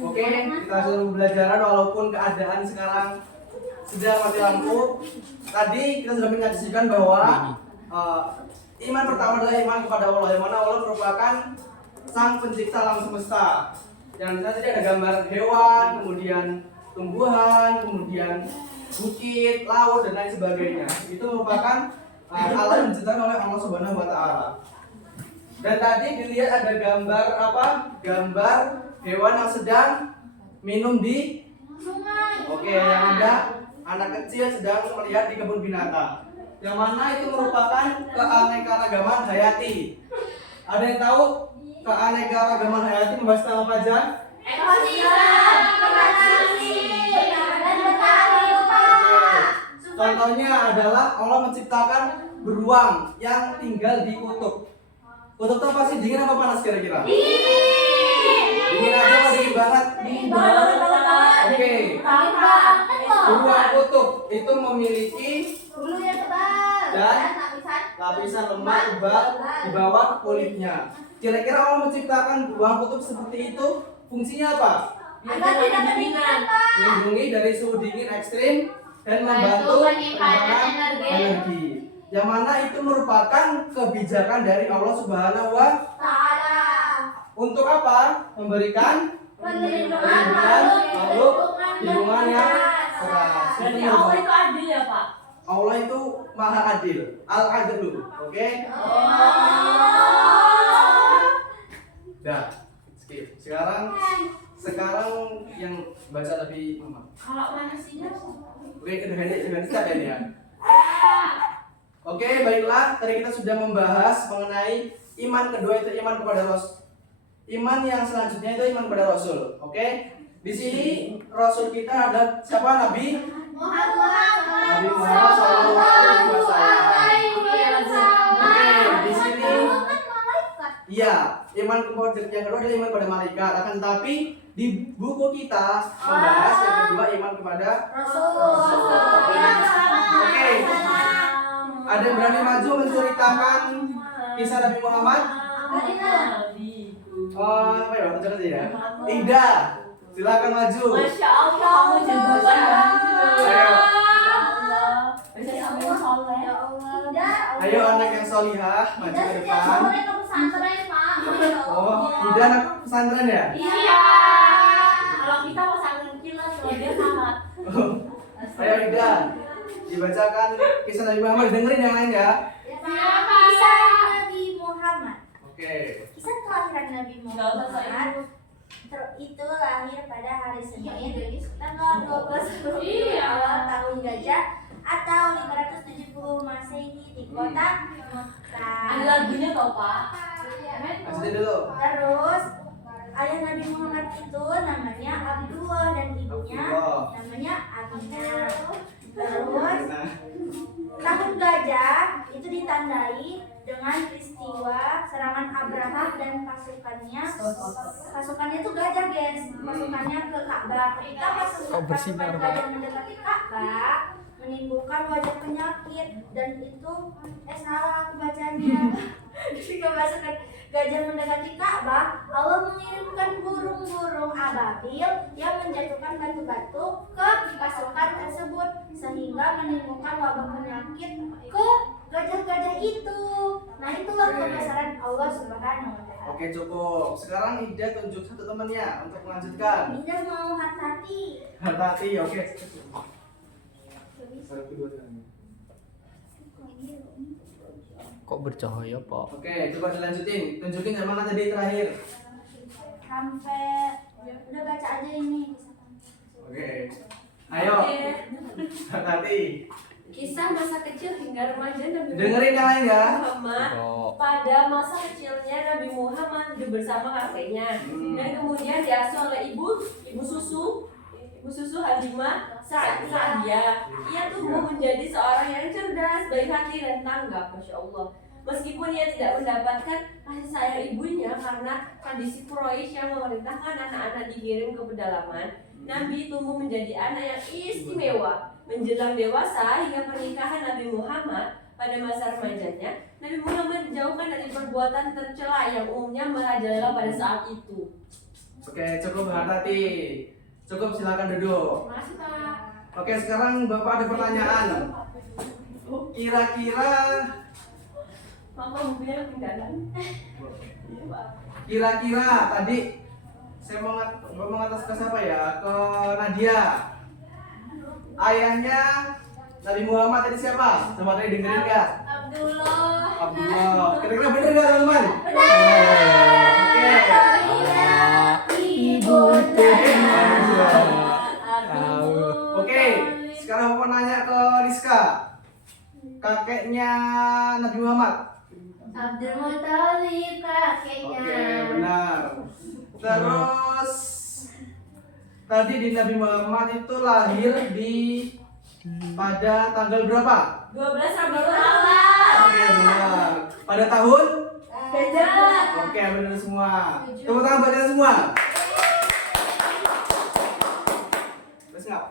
Oke, kita sudah pembelajaran walaupun keadaan sekarang sedang mati lampu. Tadi kita sudah menyaksikan bahwa iman pertama adalah iman kepada Allah, yang mana Allah merupakan Sang Pencipta alam semesta. Yang tadi ada gambar hewan, kemudian tumbuhan, kemudian bukit, laut dan lain sebagainya. Itu merupakan alam yang diciptakan oleh Allah Subhanahu wa taala. Dan tadi dilihat ada gambar apa? Gambar hewan yang sedang minum di sungai. Oke, yang ada anak kecil sedang melihat di kebun binatang. Yang mana itu merupakan keanekaragaman hayati. Ada yang tahu keanekaragaman hayati membahas tentang apa aja? Ekosistem, reproduksi, dan bertahan hidup. Contohnya adalah Allah menciptakan beruang yang tinggal di kutub. Kutub itu apa sih? Dingin apa panas kira-kira? Dingin aja apa dingin banget? Dingin banget. Oke. Beruang kutub itu memiliki Bulu yang tebal dan lapisan lapisan lemak tebal di bawah kulitnya. Kira-kira Allah menciptakan beruang kutub seperti itu fungsinya apa? agar tidak kedinginan. Melindungi dari suhu dingin ekstrim dan membantu penyimpanan energi. Yang mana itu merupakan kebijakan dari Allah Subhanahu wa Ta'ala untuk apa? Memberikan perlindungan makhluk lingkungan yang keras. Berarti Allah itu adil ya Pak? Allah itu maha adil, al-adlu. Oke? Dah. Skip. Sekarang yang baca lebih Mama. Kalau manusia Oke, dengan kita ya. Oke, baiklah. Tadi kita sudah membahas mengenai iman kedua itu iman kepada Rasul. Iman yang selanjutnya itu iman kepada Rasul. Oke? Di sini Rasul kita ada siapa? Nabi Muhammad Sallallahu Alaihi Wasallam. Oke, di sini iya, iman kepada yang kedua adalah iman kepada malaikat. Akan tetapi di buku kita membahas yang kedua iman kepada Rasul. Oke. Ada yang berani maju menceritakan kisah Nabi Muhammad? Apa ya? Baca aja ya. Ida, silakan maju. Masya Allah, kamu jagoan banget. Ayo. Bisa sambil soleh. Ayo anak yang solihah maju ke depan. Oh, Ida anak pesantren ya? Iya. Kalau kita pesantren kilat, kalau dia sangat. Ayo Ida, dibacakan kisah Nabi Muhammad. Dengerin yang lain ya. Kisah Nabi Muhammad. Oke. Kisah kelahiran Nabi Nggak usah Muhammad itu lahir pada hari Senin tanggal 21 awal tahun Gajah atau 570 Masehi di kota Mekah. Ada lagunya tau Pak? Kasih dulu. Terus ayah Nabi Muhammad itu namanya Abdullah dan ibunya namanya Aminah. Terus tahun gajah itu ditandai dengan peristiwa serangan Abraham dan pasukannya. Pasukannya itu gajah, guys. Pasukannya ke Ka'bah. Ketika pasukan gajah mendekati Ka'bah, menimbulkan wajah penyakit dan itu salah aku bacanya. Ketika pasukan gajah mendekati Ka'bah, Allah mengirimkan burung-burung ababil yang menjatuhkan batu-batu ke pasukan tersebut sehingga menimbulkan wabah penyakit ke gajah-gajah itu. Nah, itulah kebesaran Allah Subhanahu wa taala. Oke, cukup. Sekarang Ida tunjuk satu temannya untuk melanjutkan. Ida mau hati-hati. Hati, oke. Kok bercahaya Pak? Oke, coba dilanjutin. Tunjukin yang mana tadi terakhir. Sampai udah baca aja ini. Oke. Ayo. Hati. Kisah masa kecil hingga remaja Nabi Dengerin yang lain ya. Muhammad. Kok Pada masa kecilnya Nabi Muhammad hidup bersama kakeknya dan kemudian diasuh oleh ibu susu Halimah Sa'diyah. Ia tumbuh menjadi seorang yang cerdas, baik hati dan tanggap, masya Allah. Meskipun ia tidak mendapatkan kasih sayang ibunya karena tradisi Quraisy yang memerintahkan anak-anak dikirim ke pedalaman, Nabi tumbuh menjadi anak yang istimewa. Menjelang dewasa hingga pernikahan Nabi Muhammad pada masa remajanya, Nabi Muhammad dijauhkan dari perbuatan tercela yang umumnya merajalela pada saat itu. Oke, cukup hati-hati. Cukup, silakan duduk. Makasih Pak. Oke, sekarang Bapak ada pertanyaan. Kira-kira Mama mobilnya ketinggalan. Iya, Pak. kira-kira tadi saya mau ngatas ke siapa ya? Ke Nadia. Ayahnya Nabi Muhammad tadi siapa? Coba tadi dengerin nggak? Abdullah. Abdullah. Kira-kira bener nggak teman-teman? Ibu Oke, sekarang mau nanya ke Rizka. Kakeknya Nabi Muhammad. Abdul Muthalib kakeknya. Oke, benar. Terus tadi di Nabi Muhammad itu lahir di pada tanggal berapa? 12 Rabiul Awal. Oke, benar. Pada tahun? Gajah. Oke, benar semua. Tepuk tangan buat kita semua. Terus nggak?